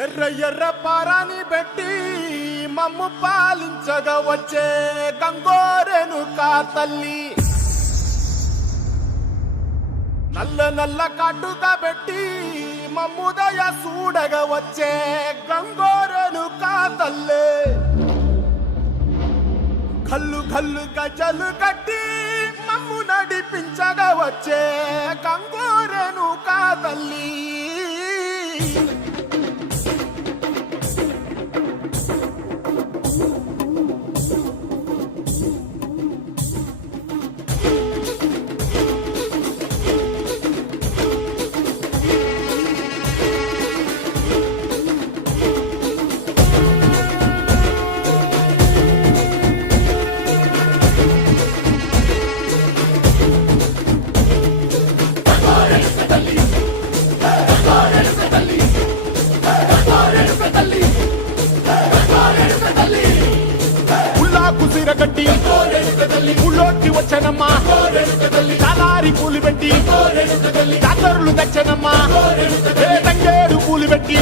ఎర్ర ఎర్ర పారాని పెట్టి మమ్ము పాలించగా వచ్చే గంగోరెను కా తల్లి, నల్ల నల్ల కాటుగా పెట్టి మమ్ముదయ చూడగా వచ్చే గంగోరెను కా తల్లి, కల్లు కల్లు గజలు కట్టి మమ్ము నడిపించగా వచ్చే గంగోరెను కా తల్లి. కట్టి ఊళ్ళోకి వచ్చనమ్మా, చాలారి పూలు పెట్టి జాతరులు తెచ్చనమ్మా, తంగేడు పూలు పెట్టి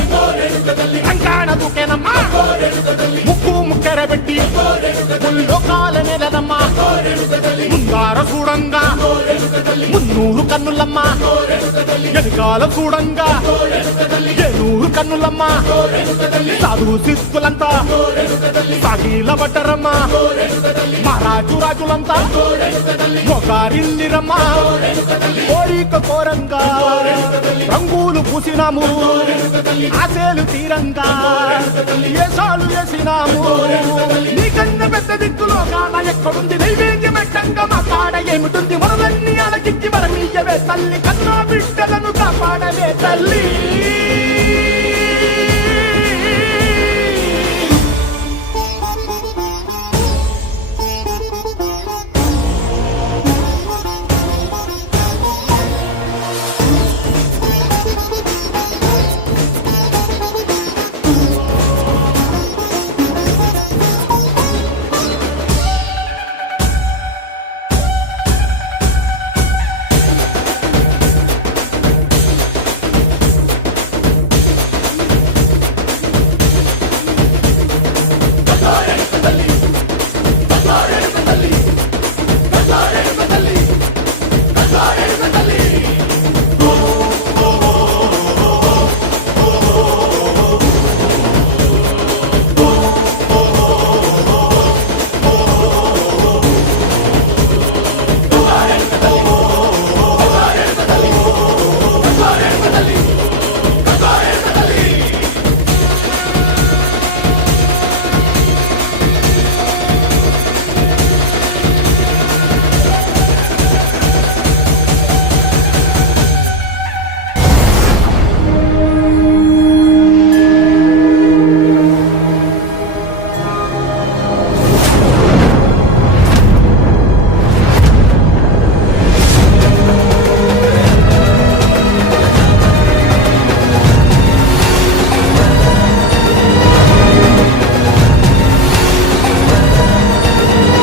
అంకాణ దూకేనమ్మా, ముక్కు ముక్కెర పెట్టి ముల్లోకాల నెలనమ్మా, ముందార చూడంగా మున్నూరు కన్నులమ్మా, వెనుకాల చూడంగా ఏనూరు కన్నులమ్మా, సాధు సిద్ధులంతా సాగిల పడ్డరమ్మా, మహారాజు రాజులంతా మొగారిల్లిరమ్మా, కోరిక కోరంగా రంగులు పూసినాము, ఆశలు తీరంగా ఏసాలు వేసినాము, నీకన్నా పెద్ద దిక్కులో కాన ఎక్కడుంది నైవేద్యం పెట్టంగా మా కాడ ఏమిటుంది, మనలన్నీ అలకించి మరమీయవే తల్లి, కన్నా బిడ్డలను కాపాడవే తల్లి.